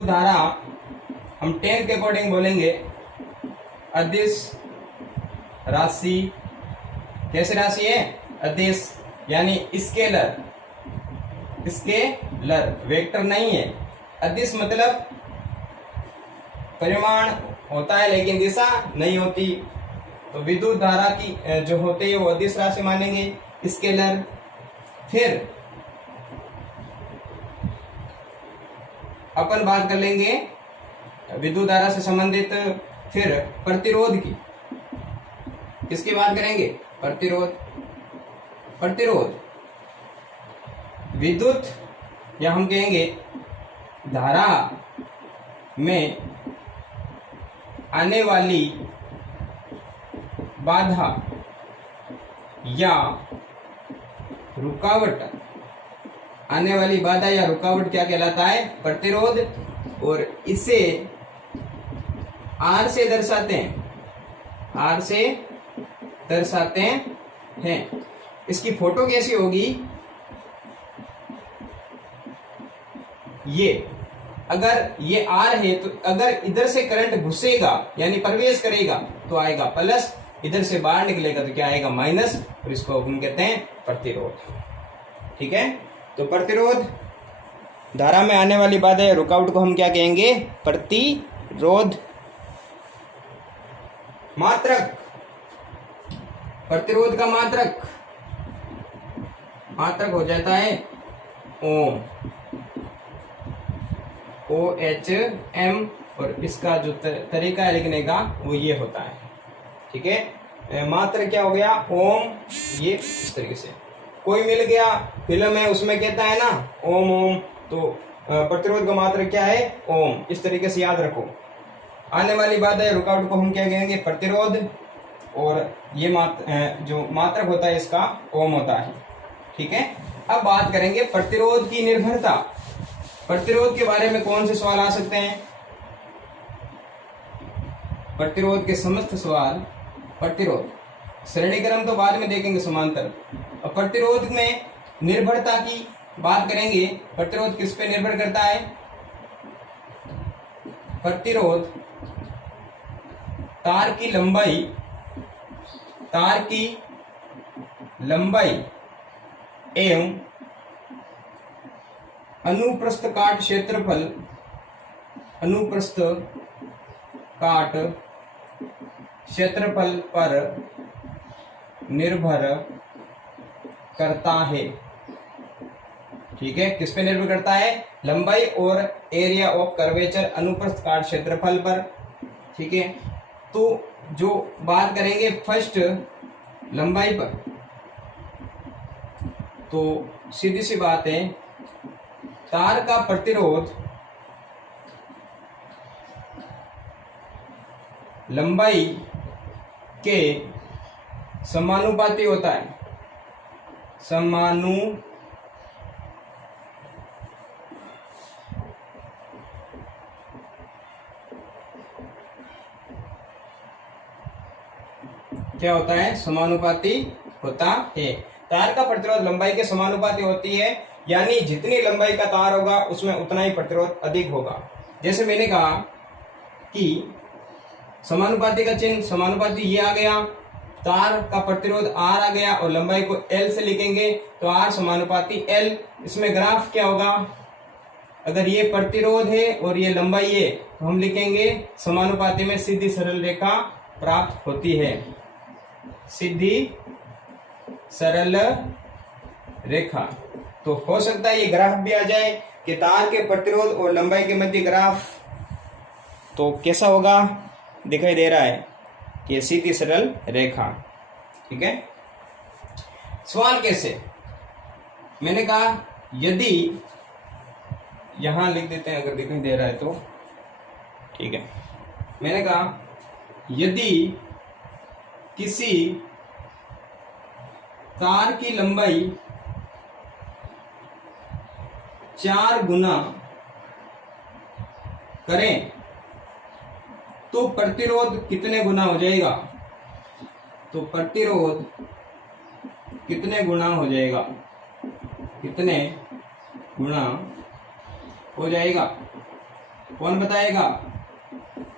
धारा हम 10 के अकॉर्डिंग बोलेंगे अदिश राशि। कैसे राशि है? अदिश यानी स्केलर, स्केलर वेक्टर नहीं है। अदिश मतलब परिमाण होता है लेकिन दिशा नहीं होती, तो विद्युत धारा की जो होती है वो अदिश राशि मानेंगे, स्केलर। फिर अपन बात कर लेंगे विद्युत धारा से संबंधित फिर प्रतिरोध की। किसकी बात करेंगे? प्रतिरोध। प्रतिरोध विद्युत या हम कहेंगे धारा में आने वाली बाधा या रुकावट, आने वाली बाधा या रुकावट क्या कहलाता है? प्रतिरोध। और इसे आर से दर्शाते हैं, आर से दर्शाते हैं। इसकी फोटो कैसी होगी? ये अगर ये आर है तो अगर इधर से करंट घुसेगा यानी प्रवेश करेगा तो आएगा प्लस, इधर से बाहर निकलेगा तो क्या आएगा? माइनस। और इसको हम कहते हैं प्रतिरोध। ठीक है, तो प्रतिरोध धारा में आने वाली बाधा या रुकावट को हम क्या कहेंगे? प्रतिरोध। मात्रक, प्रतिरोध का मात्रक, मात्रक हो जाता है ओम, OHM। और इसका जो तरीका है लिखने का वो ये होता है। ठीक है, मात्रक क्या हो गया? ओम। ये इस तरीके से कोई मिल गया फिल्म है उसमें कहता है ना ओम ओम, तो प्रतिरोध का मात्रक क्या है? ओम। इस तरीके से याद रखो। आने वाली बाधा या रुकावट को हम क्या कहेंगे? प्रतिरोध। और ये जो मात्रक होता है इसका ओम होता है। ठीक है, अब बात करेंगे प्रतिरोध की निर्भरता। प्रतिरोध के बारे में कौन से सवाल आ सकते हैं? प्रतिरोध के समस्त सवाल, प्रतिरोध श्रेणीक्रम तो बाद में देखेंगे समांतर। अब प्रतिरोध में निर्भरता की बात करेंगे। प्रतिरोध किस पे निर्भर करता है? प्रतिरोध तार की लंबाई, तार की लंबाई एवं अनुप्रस्थ काट क्षेत्रफल, अनुप्रस्थ काट क्षेत्रफल पर निर्भर करता है। ठीक है, किस पे निर्भर करता है? लंबाई और एरिया ऑफ कर्वेचर, अनुप्रस्थ काट क्षेत्रफल पर। ठीक है, तो जो बात करेंगे फर्स्ट लंबाई पर, तो सीधी सी बात है तार का प्रतिरोध लंबाई के समानुपाती होता है, क्या होता है? समानुपाती होता है। तार का प्रतिरोध लंबाई के समानुपाती होती है, यानी जितनी लंबाई का तार होगा उसमें उतना ही प्रतिरोध अधिक होगा। जैसे मैंने कहा कि समानुपाती का चिन्ह, समानुपाती ये आ गया, तार का प्रतिरोध R आ गया और लंबाई को L से लिखेंगे तो R समानुपाती L। इसमें ग्राफ क्या होगा? अगर ये प्रतिरोध है और ये लंबाई है तो हम लिखेंगे समानुपाती में सीधी सरल रेखा प्राप्त होती है, सीधी सरल रेखा। तो हो सकता है ये ग्राफ भी आ जाए कि तार के प्रतिरोध और लंबाई के मध्य ग्राफ, तो कैसा होगा? दिखाई दे रहा है कि सीधी सरल रेखा। ठीक है, सवाल कैसे? मैंने कहा यदि, यहां लिख देते हैं अगर दिखाई दे रहा है तो। ठीक है, मैंने कहा यदि किसी तार की लंबाई 4 गुना करें तो प्रतिरोध कितने गुना हो जाएगा? तो प्रतिरोध कितने गुना हो जाएगा? कितने गुना हो जाएगा? कौन बताएगा?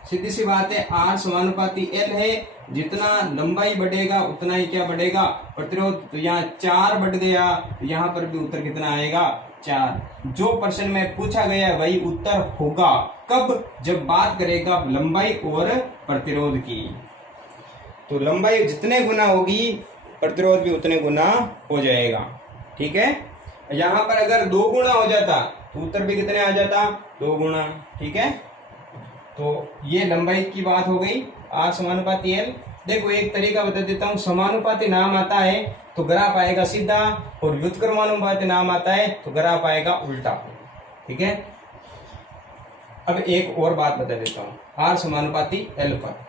सीधी सी बात है, R समानुपाती L है, जितना लंबाई बढ़ेगा उतना ही क्या बढ़ेगा? प्रतिरोध। तो यहाँ 4 बढ़ गया, तो यहाँ पर भी उत्तर कितना आएगा? 4। जो प्रश्न में पूछा गया वही उत्तर होगा। कब? जब बात करेगा लंबाई और प्रतिरोध की। तो लंबाई जितने गुना होगी प्रतिरोध भी उतने गुना हो जाएगा। ठीक है, यहाँ पर अगर 2 गुना हो जाता तो उत्तर भी कितने आ जाता? 2 गुना। ठीक है, तो ये लंबाई की बात हो गई, R समानुपाती L। देखो एक तरीका बता देता हूँ, समानुपाती नाम आता है तो ग्राफ आएगा सीधा, और व्युत्क्रमानुपाती नाम आता है तो ग्राफ आएगा उल्टा। ठीक है, अब एक और बात बता देता हूँ R समानुपाती L पर।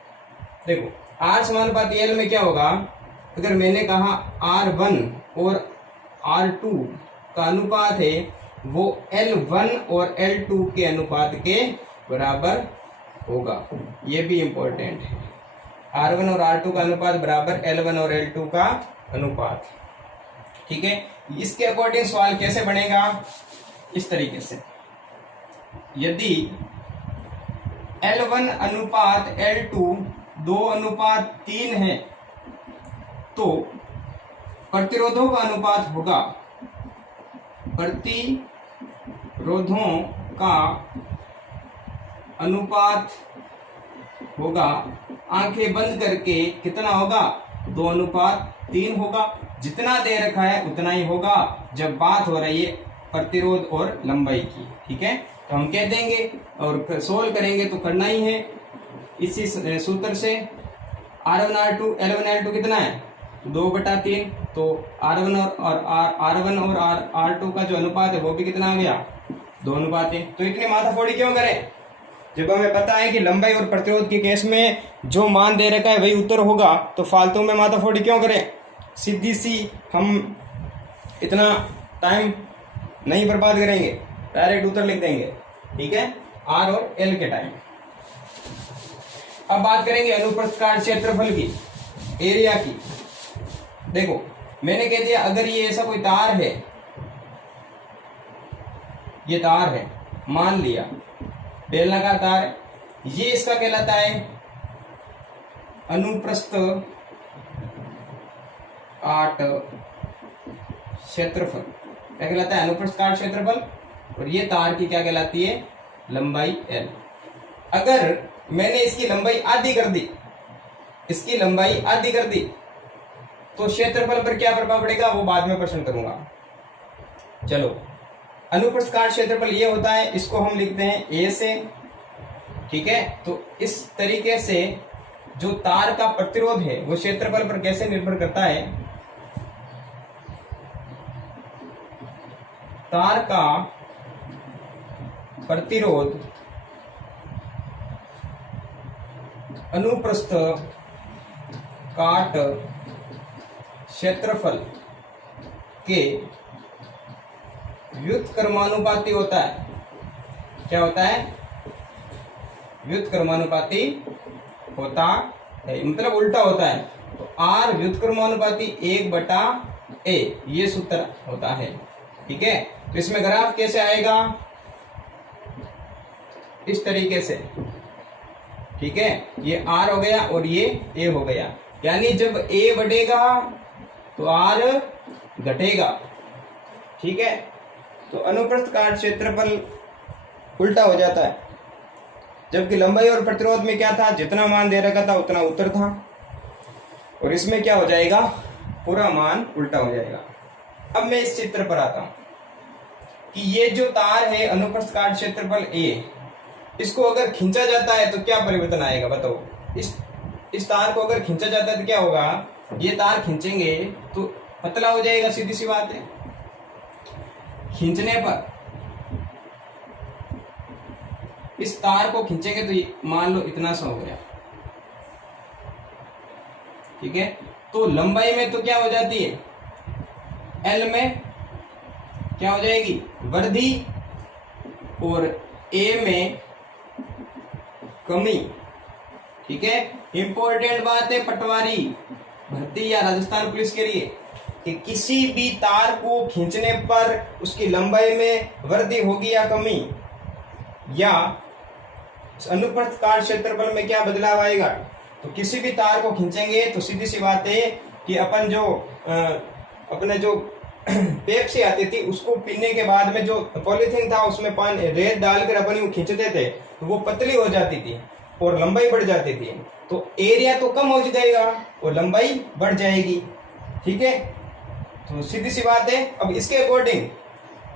देखो R समानुपाती L में क्या होगा? अगर मैंने कहा R1 और R2 का अनुपात है वो L1 और L2 के अनुपात के बराबर होगा। ये भी इंपॉर्टेंट है, R1 और R2 का अनुपात बराबर L1 और L2 का अनुपात। ठीक है, इसके अकॉर्डिंग सवाल कैसे बनेगा? इस तरीके से, यदि L1 अनुपात L2 2:3 है तो प्रतिरोधों का अनुपात होगा, प्रतिरोधों का अनुपात होगा, आंखें बंद करके कितना होगा? 2:3 होगा। जितना दे रखा है उतना ही होगा जब बात हो रही है प्रतिरोध और लंबाई की। ठीक है, तो हम कह देंगे और सोल्व करेंगे तो करना ही है इसी सूत्र से। R1 R2 L1 L2 कितना है? 2/3। तो R1 और R2 का जो अनुपात है वो भी कितना आ गया? 2:3। तो इतनी माथाफोड़ी क्यों करें जब हमें पता है कि लंबाई और प्रतिरोध के केस में जो मान दे रखा है वही उत्तर होगा, तो फालतू में माथाफोड़ी क्यों करें? सीधी सी हम इतना टाइम नहीं बर्बाद करेंगे, डायरेक्ट उत्तर लिख देंगे। ठीक है, R और L के टाइम। अब बात करेंगे अनुप्रस्थ काट क्षेत्रफल की, एरिया की। देखो मैंने कह दिया अगर ये ऐसा कोई तार है, ये तार है, मान लिया बेलनाकार तार है, ये इसका कहलाता है अनुप्रस्थ काट क्षेत्रफल। क्या कहलाता है? अनुप्रस्थ काट क्षेत्रफल। और ये तार की क्या कहलाती है? लंबाई L। अगर मैंने इसकी लंबाई आधी कर दी, इसकी लंबाई आधी कर दी, तो क्षेत्रफल पर क्या प्रभाव पड़ेगा वो बाद में प्रश्न करूंगा। चलो, अनुप्रस्थ काट क्षेत्रफल ये होता है, इसको हम लिखते हैं A से। ठीक है, तो इस तरीके से जो तार का प्रतिरोध है वो क्षेत्रफल पर कैसे निर्भर करता है? तार का प्रतिरोध अनुप्रस्थ काट क्षेत्रफल के व्युत्क्रमानुपाती होता है। क्या होता है? व्युत्क्रमानुपाती होता है, मतलब उल्टा होता है। तो R व्युत्क्रमानुपाती 1/A ये सूत्र होता है। ठीक है, तो इसमें ग्राफ कैसे आएगा? इस तरीके से। ठीक है, ये R हो गया और ये A हो गया, यानी जब A बढ़ेगा तो R घटेगा। ठीक है, तो अनुप्रस्थ काट क्षेत्रफल उल्टा हो जाता है, जबकि लंबाई और प्रतिरोध में क्या था? जितना मान दे रखा था उतना उत्तर था, और इसमें क्या हो जाएगा? पूरा मान उल्टा हो जाएगा। अब मैं इस चित्र पर आता हूं कि ये जो तार है अनुप्रस्थ काट क्षेत्रफल A, इसको अगर खींचा जाता है तो क्या परिवर्तन आएगा? बताओ। इस तार को अगर खींचा जाता है तो क्या होगा? ये तार खींचेंगे तो पतला हो जाएगा, सीधी सी बात है। खींचने पर इस तार को खींचेंगे तो मान लो इतना सा हो गया। ठीक है, तो लंबाई में तो क्या हो जाती है? L में क्या हो जाएगी? वृद्धि, और A में कमी। ठीक है, इंपॉर्टेंट बात है पटवारी भर्ती या राजस्थान पुलिस के लिए कि किसी भी तार को खींचने पर उसकी लंबाई में वृद्धि होगी या कमी, या अनुप्रस्थ काट क्षेत्रफल में क्या बदलाव आएगा? तो किसी भी तार को खींचेंगे तो सीधी सी बात है कि अपन जो अपने जो पेप्सी आती थी उसको पीने के बाद में जो पॉलीथीन था उसमें पानी रेत डालकर अपन वो खींचते थे तो वो पतली हो जाती थी और लंबाई बढ़ जाती थी। तो एरिया तो कम हो जाएगा और लंबाई बढ़ जाएगी। ठीक है, तो सीधी सी बात है। अब इसके अकॉर्डिंग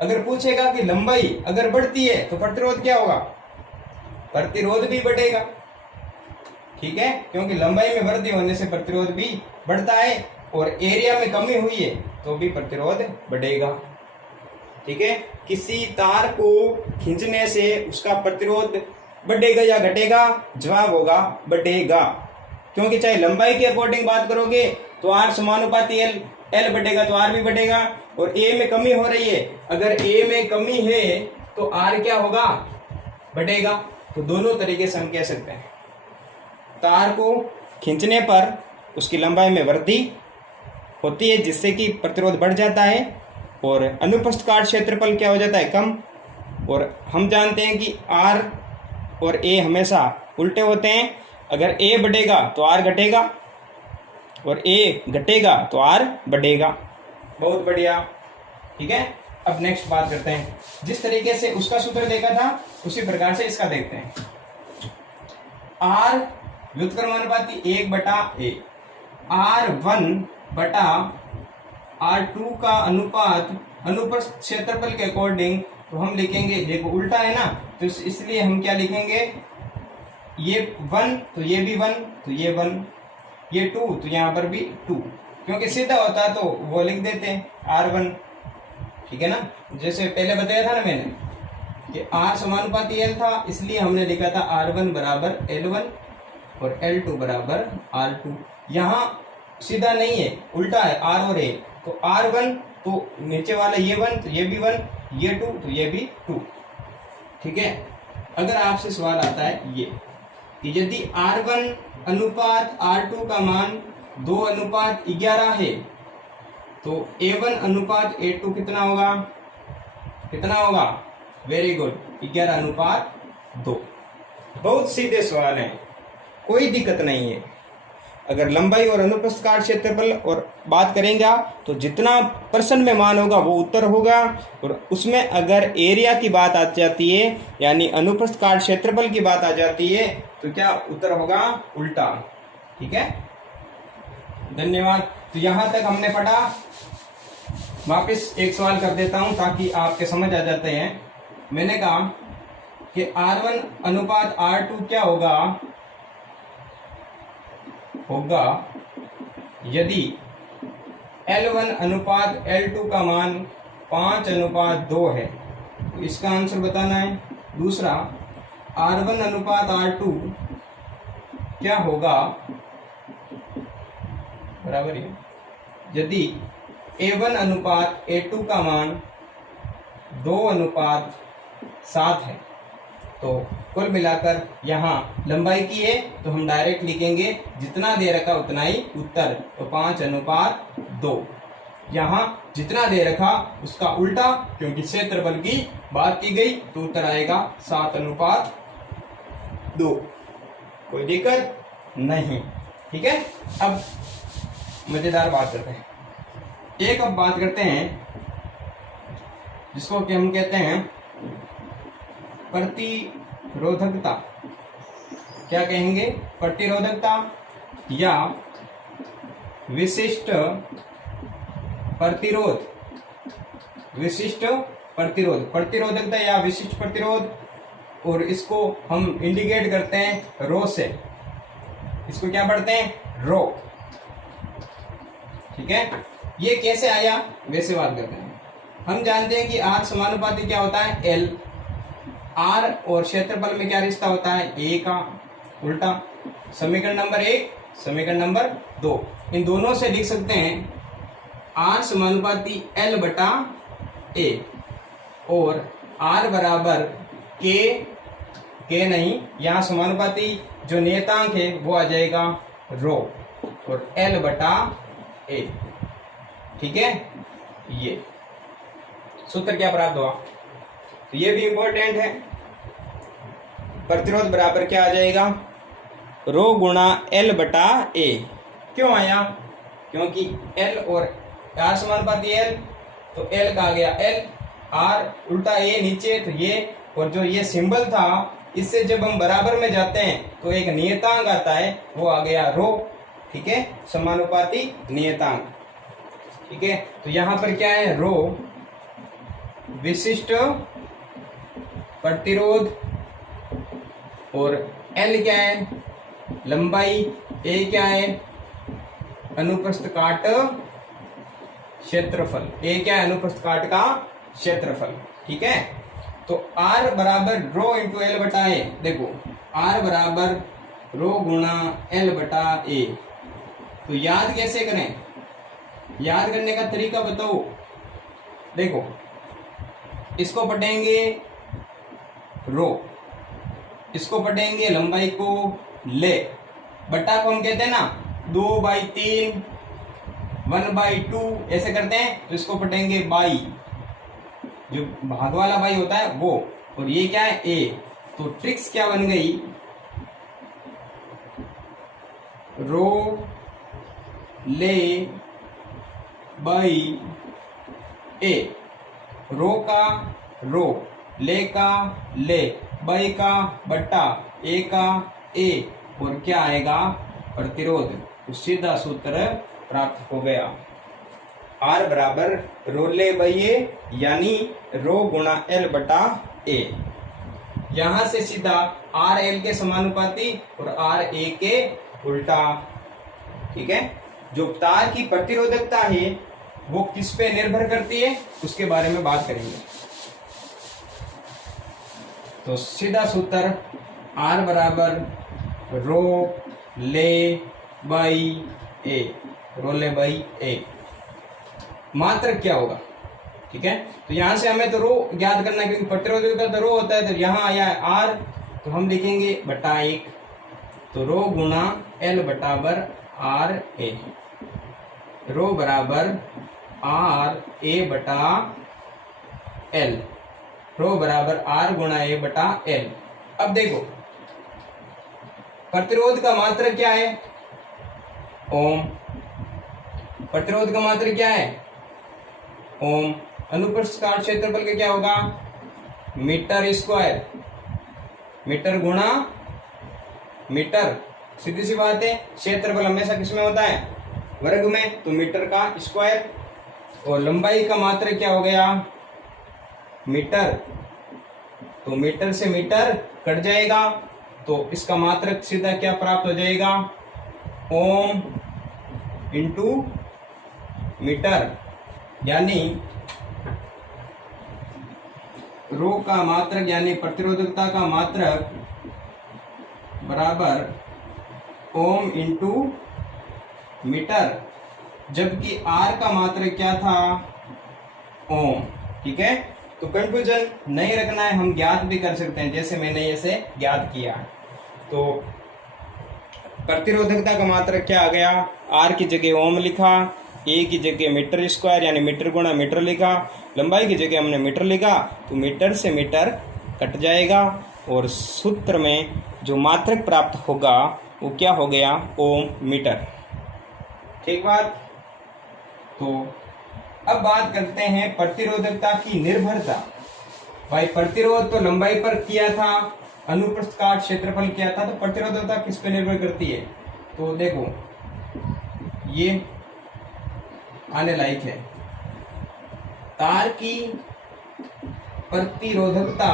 अगर पूछेगा कि लंबाई अगर बढ़ती है तो प्रतिरोध क्या होगा? प्रतिरोध भी बढ़ेगा। ठीक है, क्योंकि लंबाई में वृद्धि होने से प्रतिरोध भी बढ़ता है और एरिया में कमी हुई है तो भी प्रतिरोध बढ़ेगा। ठीक है, किसी तार को खींचने से उसका प्रतिरोध बढ़ेगा या घटेगा? जवाब होगा बढ़ेगा, क्योंकि चाहे लंबाई के अकॉर्डिंग बात करोगे तो आर समानुपाती एल, एल बढ़ेगा तो आर भी बढ़ेगा। और ए में कमी हो रही है, अगर ए में कमी है तो आर क्या होगा? बढ़ेगा। तो दोनों तरीके से हम कह सकते हैं, तार को खींचने पर उसकी लंबाई में वृद्धि होती है जिससे कि प्रतिरोध बढ़ जाता है और अनुप्रस्थ काट क्षेत्रफल क्या हो जाता है? कम। और हम जानते हैं कि आर और ए हमेशा उल्टे होते हैं। अगर ए बढ़ेगा तो आर घटेगा और ए घटेगा तो आर बढ़ेगा। बहुत बढ़िया। ठीक है, अब नेक्स्ट बात करते हैं। जिस तरीके से उसका सूत्र देखा था उसी प्रकार से इसका देखते हैं। आर व्युत्क्रमानुपाती 1/a, R1 बटा R2 का अनुपात अनुप्रस्थ क्षेत्रफल के अकॉर्डिंग तो हम लिखेंगे, देखो उल्टा है ना तो इसलिए हम क्या लिखेंगे? ये 1 तो ये भी 1 तो ये 1, ये 2 तो यहाँ पर भी 2, क्योंकि सीधा होता तो वो लिख देते हैं R1। ठीक है ना, जैसे पहले बताया था ना मैंने कि R समानुपाती L था इसलिए हमने लिखा था R1 बराबर L1 और L2 बराबर R2। यहाँ सीधा नहीं है, उल्टा है, R और A। तो R1 तो नीचे वाला ये 1 तो ये भी 1, ये 2 तो ये भी 2। ठीक है, अगर आपसे सवाल आता है ये कि यदि R1 अनुपात R2 का मान 2:11 है तो A1 अनुपात A2 कितना होगा? कितना होगा? Very good, 11:2। बहुत सीधे सवाल है, कोई दिक्कत नहीं है। अगर लंबाई और अनुप्रस्थ काट क्षेत्रफल और बात करेंगे तो जितना प्रश्न में मान होगा वो उत्तर होगा। और उसमें अगर एरिया की बात आ जाती है यानी अनुप्रस्थ काट क्षेत्रफल की बात आ जाती है तो क्या उत्तर होगा? उल्टा। ठीक है, धन्यवाद। तो यहां तक हमने पढ़ा। वापस एक सवाल कर देता हूं ताकि आपके समझ आ जाते हैं। मैंने कहा कि R1 अनुपात R2 क्या होगा? यदि L1 अनुपात L2 का मान 5:2 है तो इसका आंसर बताना है। दूसरा, R1 अनुपात R2 क्या होगा? बराबर है यदि A1 अनुपात A2 का मान 2:7 है। तो कुल मिलाकर यहाँ लंबाई की है तो हम डायरेक्ट लिखेंगे जितना दे रखा उतना ही उत्तर, तो 5:2। यहाँ जितना दे रखा उसका उल्टा, क्योंकि क्षेत्रफल की बात की गई तो उत्तर आएगा 7:2। कोई दिक्कत नहीं। ठीक है, अब मजेदार बात करते हैं। एक अब बात करते हैं जिसको कि हम कहते हैं प्रतिरोधकता। क्या कहेंगे? प्रतिरोधकता या विशिष्ट प्रतिरोध। विशिष्ट प्रतिरोध, प्रतिरोधकता या विशिष्ट प्रतिरोध। और इसको हम इंडिकेट करते हैं रो से। इसको क्या पढ़ते हैं? रो। ठीक है, ये कैसे आया वैसे बात करते हैं। हम जानते हैं कि R समानुपाती क्या होता है? L। R और क्षेत्रफल में क्या रिश्ता होता है? A का उल्टा। समीकरण नंबर 1, समीकरण नंबर 2, इन दोनों से लिख सकते हैं R समानुपाती L बटा A और R बराबर K नहीं, यहाँ समानुपाती जो नियतांक है वो आ जाएगा रो और L बटा A। ठीक है, ये सूत्र क्या प्राप्त हुआ? तो ये भी इंपॉर्टेंट है। प्रतिरोध बराबर क्या आ जाएगा, रो गुणा एल बटा ए। क्यों आया, क्योंकि एल और आर समानुपाती एल, तो एल का आ गया एल, आर उल्टा ए नीचे, तो ये, और जो ये सिंबल था इससे जब हम बराबर में जाते हैं तो एक नियतांक आता है, वो आ गया रो। ठीक है, समानुपाती नियतांक। ठीक है, तो यहां पर क्या है, रो विशिष्ट प्रतिरोध, और एल क्या है, लंबाई, ए क्या है, अनुप्रस्थ काट क्षेत्रफल, ए क्या है, अनुप्रस्थ काट का क्षेत्रफल। ठीक है, तो R बराबर रो इंटू एल बटा ए। देखो R बराबर रो गुणा एल बटा ए, तो याद कैसे करें, याद करने का तरीका बताओ। देखो इसको पढ़ेंगे रो, इसको पढ़ेंगे लंबाई को ले, बटा को हम कहते हैं ना 2/3, 1/2 ऐसे करते हैं, तो इसको पढ़ेंगे बाई, जो भाग वाला बाई होता है वो, और ये क्या है ए। तो ट्रिक्स क्या बन गई, रो ले बाई ए, रो का रो, ले का ले, बाई का बट्टा, ए का ए, और क्या आएगा, प्रतिरोध। तो सीधा सूत्र प्राप्त हो गया, R बराबर रो ले बाई ए, यानी रो गुणा एल बटा ए। यहां से सीधा R L के समानुपाती और R A के उल्टा। ठीक है, जो तार की प्रतिरोधकता है वो किस पे निर्भर करती है, उसके बारे में बात करेंगे। तो सीधा सूत्र R बराबर रो ले बाई ए, रो ले बाई ए। मात्रक क्या होगा, ठीक है, तो यहां से हमें तो रो ज्ञात करना है, क्योंकि प्रतिरोधकता तो रो होता है, तो यहां आया है R, तो हम लिखेंगे बटा 1, तो रो गुणा एल बटाबर R A, रो बराबर R A बटा L, रो बराबर R गुणा A बटा L। अब देखो प्रतिरोध का मात्रक क्या है, ओम, प्रतिरोध का मात्रक क्या है, ओम। अनुप्रस्थ काट क्षेत्रफल का क्या होगा, मीटर स्क्वायर, मीटर गुणा मीटर, सीधी सी बात है, क्षेत्रफल हमेशा किसमें होता है, वर्ग में, तो मीटर का स्क्वायर। और लंबाई का मात्रक क्या हो गया, मीटर, तो मीटर से मीटर कट जाएगा, तो इसका मात्रक सीधा क्या प्राप्त हो जाएगा, ओम इंटू मीटर, यानी रो का मात्रक यानी प्रतिरोधकता का मात्रक बराबर ओम इंटू मीटर, जबकि आर का मात्रक क्या था, ओम। ठीक है, तो कंफ्यूजन नहीं रखना है, हम ज्ञात भी कर सकते हैं, जैसे मैंने इसे ज्ञात किया। तो प्रतिरोधकता का मात्रक क्या आ गया, आर की जगह ओम लिखा, ए की जगह मीटर स्क्वायर यानी मीटर गुणा मीटर लिखा, लंबाई की जगह हमने मीटर लिखा, तो मीटर से मीटर कट जाएगा, और सूत्र में जो मात्रक प्राप्त होगा वो क्या हो गया, ओम मीटर। ठीक बात। तो अब बात करते हैं प्रतिरोधकता की निर्भरता। भाई प्रतिरोध तो लंबाई पर किया था, अनुप्रस्थ काट क्षेत्रफल किया था, तो प्रतिरोधकता किस पे निर्भर करती है, तो देखो ये आने लायक है, तार की प्रतिरोधकता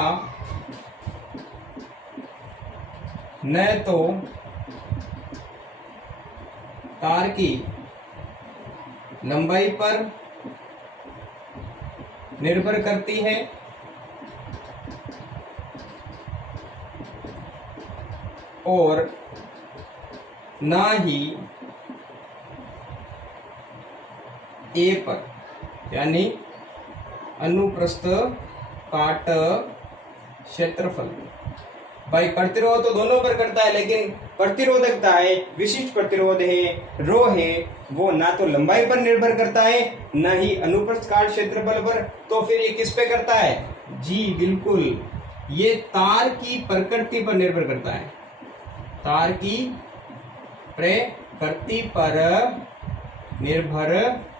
न तो तार की लंबाई पर निर्भर करती है और ना ही ए पर, यानी अनुप्रस्थ काट क्षेत्रफल। भाई प्रतिरोध तो दोनों पर करता है, लेकिन प्रतिरोधकता है, विशिष्ट प्रतिरोध है, रो है, वो ना तो लंबाई पर निर्भर करता है ना ही अनुप्रस्थ काट क्षेत्रफल पर, तो फिर ये किस पे करता है, जी बिल्कुल ये तार की प्रकृति पर निर्भर करता है, तार की प्रकृति पर निर्भर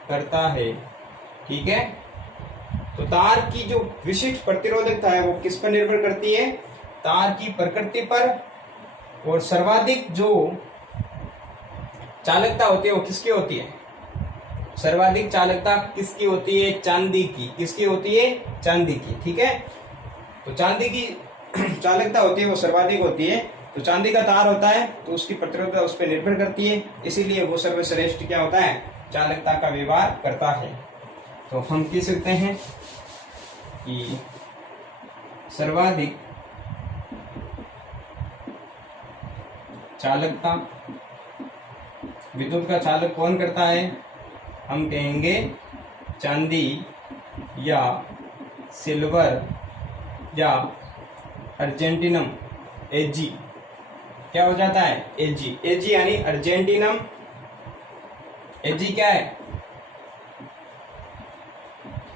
करता है। ठीक है, तो तार की जो विशिष्ट प्रतिरोधकता है वो किस पर निर्भर करती है, तार की प्रकृति पर। और सर्वाधिक जो चालकता होती है वो किसकी होती है, सर्वाधिक चालकता किसकी होती है, चांदी की। किसकी होती है, चांदी की। ठीक है, तो चांदी की चालकता होती है वो सर्वाधिक होती है। तो चांदी का तार होता है तो उसकी प्रतिरोधकता उस पर निर्भर करती है, इसीलिए वो सर्वश्रेष्ठ क्या होता है, चालकता का व्यवहार करता है। तो हम कह सकते हैं कि सर्वाधिक चालकता विद्युत का चालक कौन करता है, हम कहेंगे चांदी या सिल्वर या अर्जेंटिनम एजी। क्या हो जाता है, एजी। एजी यानी अर्जेंटिनम, एजी क्या है,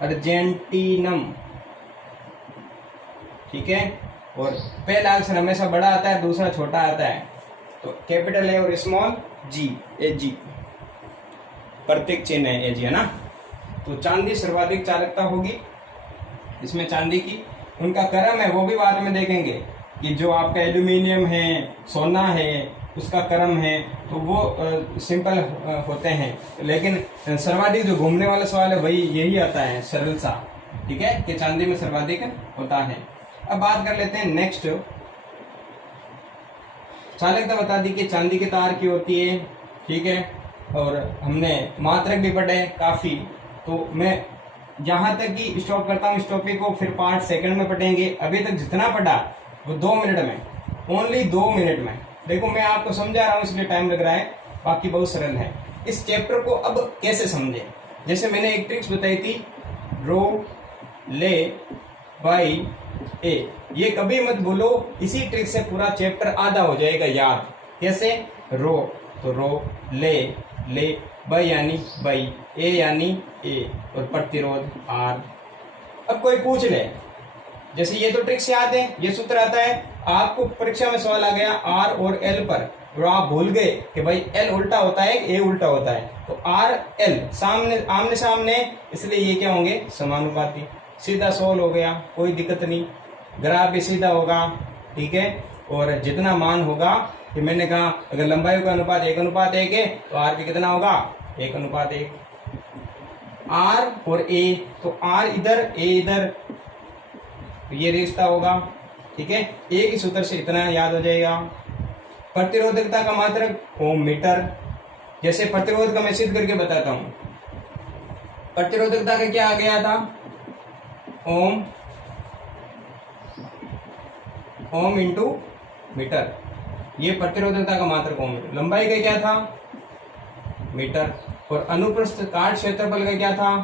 अर्जेंटिनम। ठीक है, और पहला अक्षर हमेशा बड़ा आता है, दूसरा छोटा आता है, तो कैपिटल है और स्मॉल जी, एजी प्रत्येक चिन्ह है, एजी है ना। तो चांदी सर्वाधिक चालकता होगी इसमें, चांदी की। उनका क्रम है वो भी बाद में देखेंगे कि जो आपका एल्यूमिनियम है, सोना है, उसका क्रम है, तो वो सिंपल होते हैं, लेकिन सर्वाधिक जो घूमने वाला सवाल है वही यही आता है, सरल सा। ठीक है, कि चांदी में सर्वाधिक होता है। अब बात कर लेते हैं नेक्स्ट, चालकता बता दी कि चांदी के तार की होती है। ठीक है, और हमने मात्रक भी पढ़े काफी, तो मैं यहाँ तक की स्टॉप करता हूँ इस टॉपिक को, फिर पार्ट सेकंड में पढ़ेंगे। अभी तक जितना पढ़ा वो 2 मिनट में, ओनली 2 मिनट में। देखो मैं आपको समझा रहा हूँ इसलिए टाइम लग रहा है, बाकी बहुत सरल है। इस चैप्टर को अब कैसे समझे, जैसे मैंने एक ट्रिक्स बताई थी, रो ले बाई ए, ये कभी मत भूलो, इसी ट्रिक से पूरा चैप्टर आधा हो जाएगा याद। कैसे, रो तो रो, ले बाई यानी बाई, ए यानी ए, और प्रतिरोध आर। अब कोई पूछ ले, जैसे ये तो ट्रिक्स याद है, ये सूत्र आता है, आपको परीक्षा में सवाल आ गया आर और एल पर, और आप भूल गए कि भाई एल उल्टा होता है, ए उल्टा होता है, तो आर एल सामने आमने सामने, इसलिए ये क्या होंगे, समानुपाती। सीधा सोल्व हो गया, कोई दिक्कत नहीं, ग्राफ भी सीधा होगा। ठीक है, और जितना मान होगा, कि मैंने कहा अगर लंबाई का अनुपात 1:1 है तो आर भी कितना होगा, 1:1। आर और ए, तो आर इधर, ए इधर, ये रिश्ता होगा। ठीक है, एक ही सूत्र से इतना याद हो जाएगा। प्रतिरोधकता का मात्रक ओम मीटर। जैसे प्रतिरोध का मैं सिद्ध करके बताता हूं, प्रतिरोधकता का क्या आ गया था, ओम, ओम इंटू मीटर, ये प्रतिरोधकता का मात्रक ओम मीटर। लंबाई का क्या था, मीटर, और अनुप्रस्थ काट क्षेत्रफल का क्या था,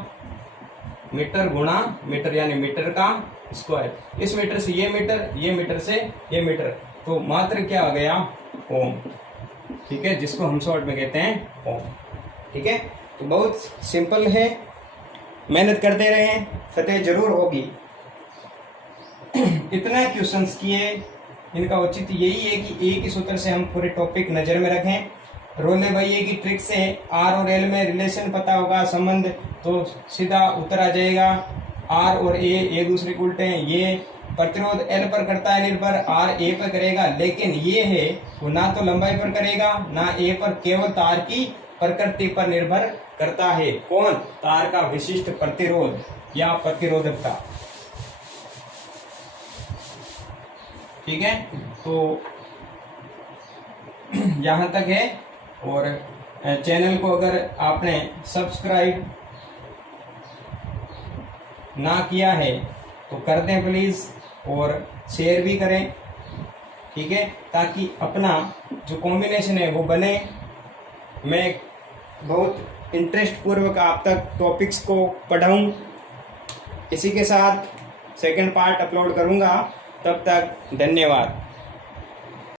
मीटर गुणा मीटर, यानी मीटर का स्क्वायर। इस मीटर से ये मीटर, ये मीटर से ये मीटर, तो मात्रक क्या आ गया, ओम। ठीक है, जिसको हम शॉर्ट में कहते हैं ओम। ठीक है, तो बहुत सिंपल है, मेहनत करते रहें, फतेह जरूर होगी। इतना क्वेश्चंस किए, इनका उचित यही है कि एक ही सूत्र से हम पूरे टॉपिक नजर में रखें। रोले भैया की ट्रिक से आर और एल में रिलेशन पता होगा, संबंध, तो सीधा उत्तर आ जाएगा। आर और ए एक दूसरे के उल्टे हैं, ये प्रतिरोध एल पर करता है निर्भर, आर ए पर करेगा, लेकिन ये है वो ना तो लंबाई पर करेगा ना ए पर, केवल तार की प्रकृति पर निर्भर करता है। कौन, तार का विशिष्ट प्रतिरोध या प्रतिरोधकता। ठीक है, तो यहाँ तक है। और चैनल को अगर आपने सब्सक्राइब ना किया है तो कर दें प्लीज, और शेयर भी करें। ठीक है, ताकि अपना जो कॉम्बिनेशन है वो बने। मैं बहुत इंटरेस्ट पूर्वक आप तक टॉपिक्स को पढ़ाऊं। इसी के साथ सेकंड पार्ट अपलोड करूंगा। तब तक धन्यवाद।